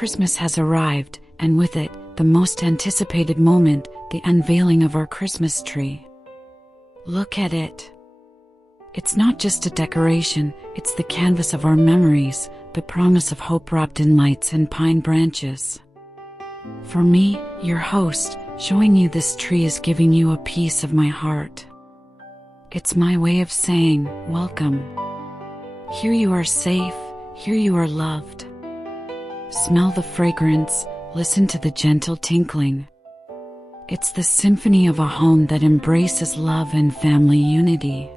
Christmas has arrived, and with it, the most anticipated moment, the unveiling of our Christmas tree. Look at it. It's not just a decoration, it's the canvas of our memories, the promise of hope wrapped in lights and pine branches. For me, your host, showing you this tree is giving you a piece of my heart. It's my way of saying, welcome. Here you are safe, here you are loved. Smell the fragrance, listen to the gentle tinkling. It's the symphony of a home that embraces love and family unity.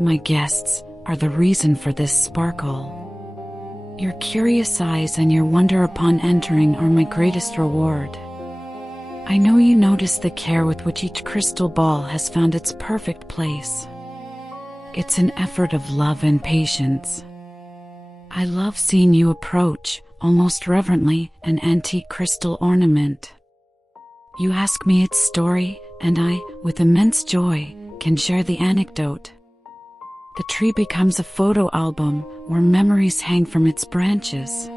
My guests are the reason for this sparkle. Your curious eyes and your wonder upon entering are my greatest reward. I know you notice the care with which each crystal ball has found its perfect place. It's an effort of love and patience. I love seeing you approach, almost reverently, an antique crystal ornament. You ask me its story, and I, with immense joy, can share the anecdote. The tree becomes a photo album where memories hang from its branches.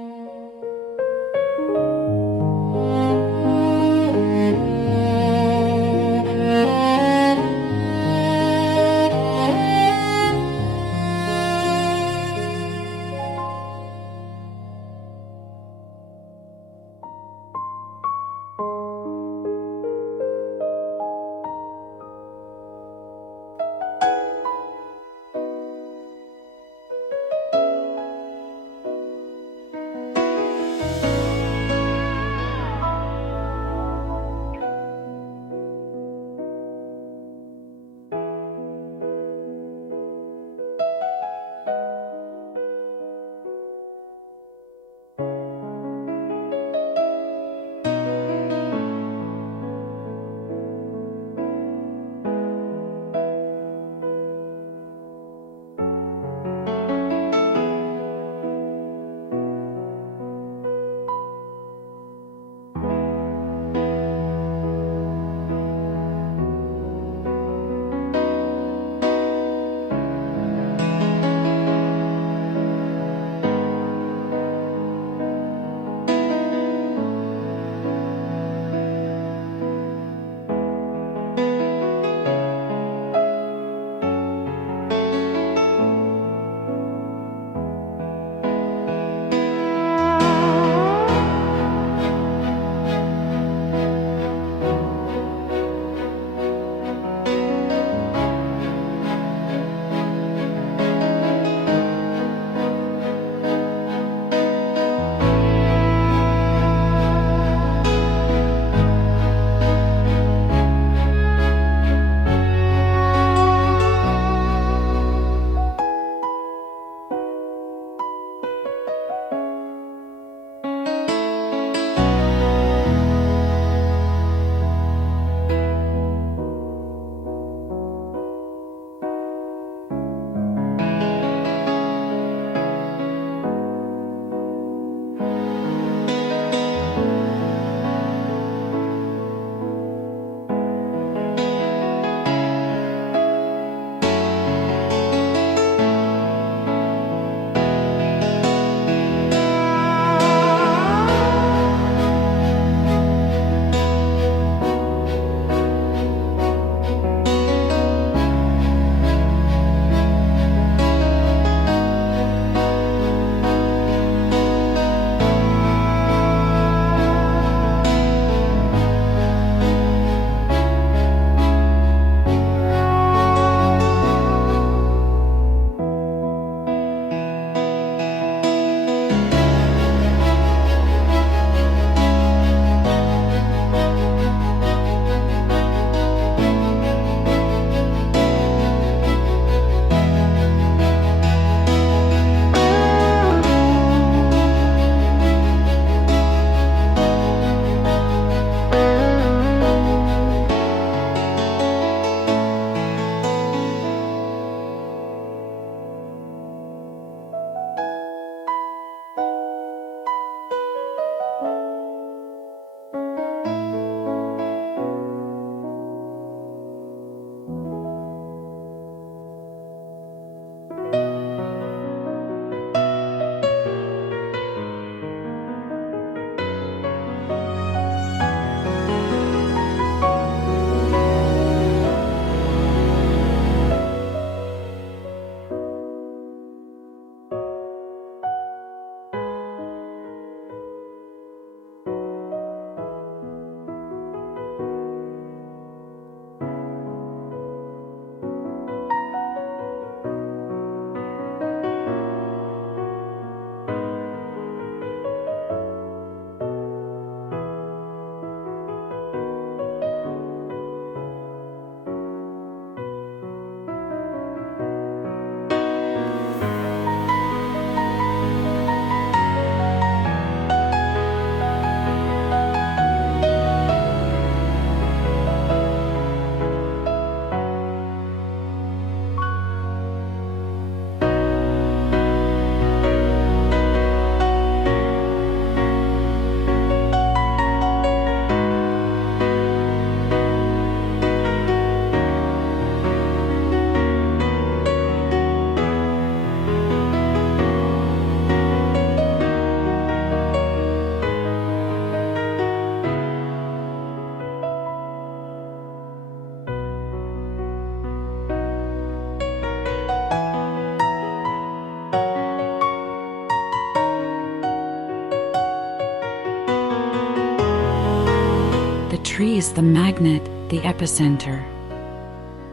tree is the magnet, the epicenter.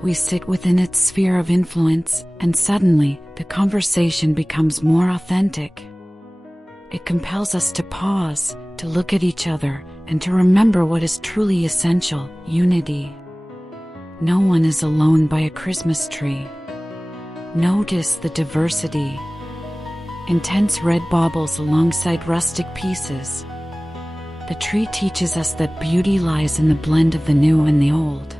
We sit within its sphere of influence, and suddenly, the conversation becomes more authentic. It compels us to pause, to look at each other, and to remember what is truly essential: unity. No one is alone by a Christmas tree. Notice the diversity. Intense red baubles alongside rustic pieces. The tree teaches us that beauty lies in the blend of the new and the old.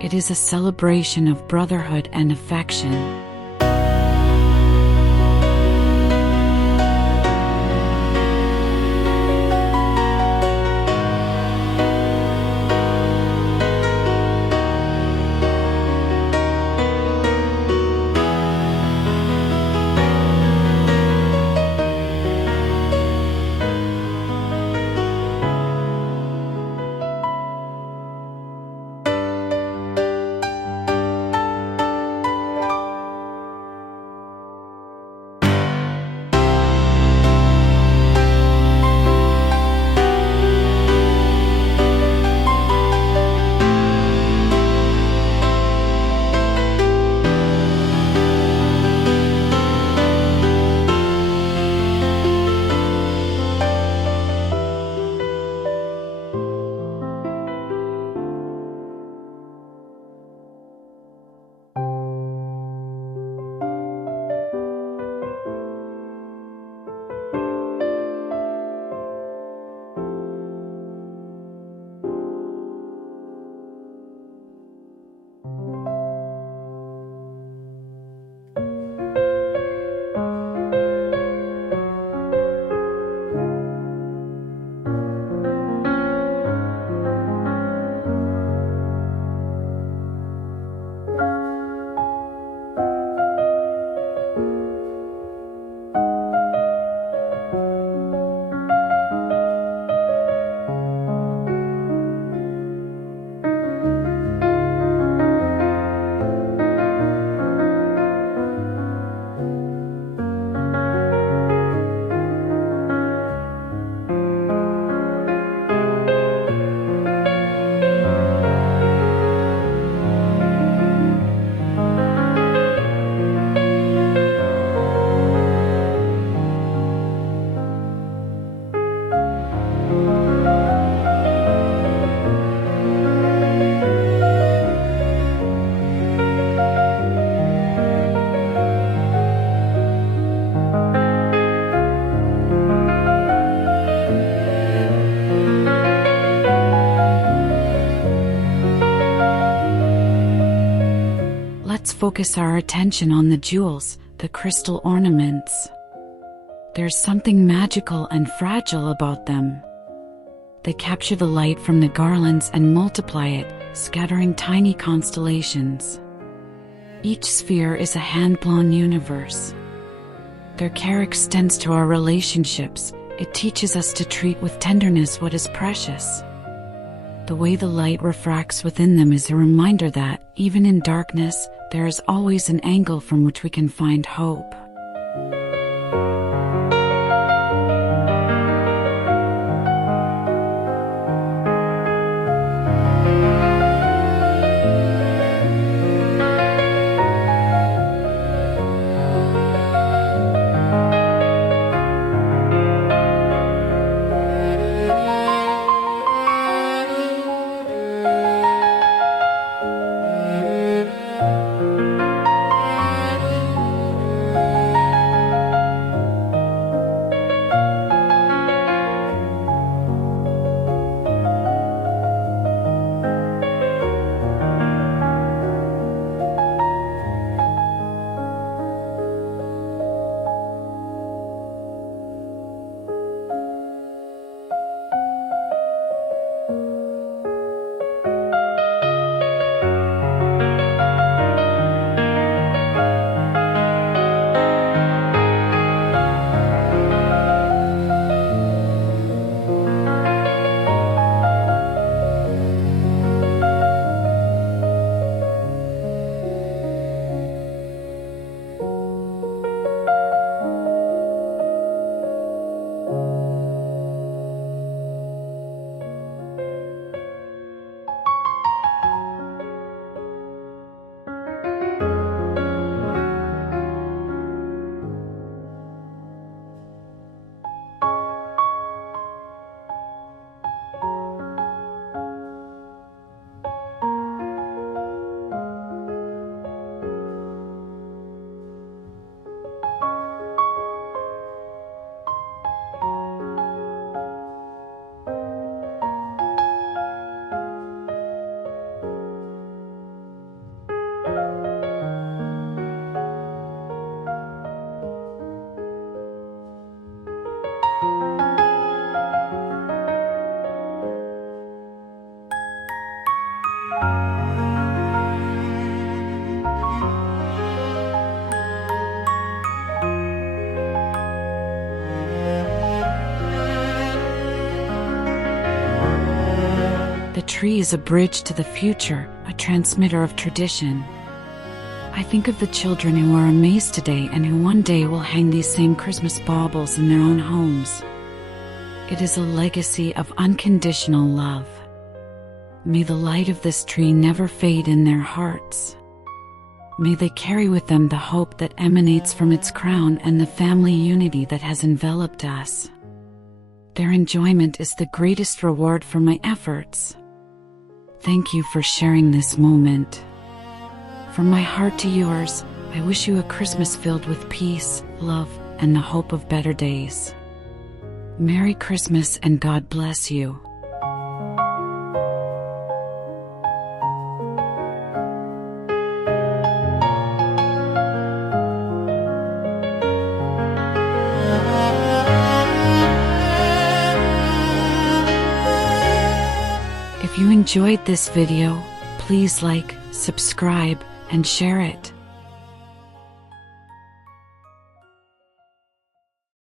It is a celebration of brotherhood and affection. Let's focus our attention on the jewels, the crystal ornaments. There's something magical and fragile about them. They capture the light from the garlands and multiply it, scattering tiny constellations. Each sphere is a hand-blown universe. Their care extends to our relationships. It teaches us to treat with tenderness what is precious. The way the light refracts within them is a reminder that, even in darkness, there is always an angle from which we can find hope. tree is a bridge to the future, a transmitter of tradition. I think of the children who are amazed today and who one day will hang these same Christmas baubles in their own homes. It is a legacy of unconditional love. May the light of this tree never fade in their hearts. May they carry with them the hope that emanates from its crown and the family unity that has enveloped us. Their enjoyment is the greatest reward for my efforts. Thank you for sharing this moment. From my heart to yours, I wish you a Christmas filled with peace, love, and the hope of better days. Merry Christmas and God bless you. If you enjoyed this video, please like, subscribe, and share it.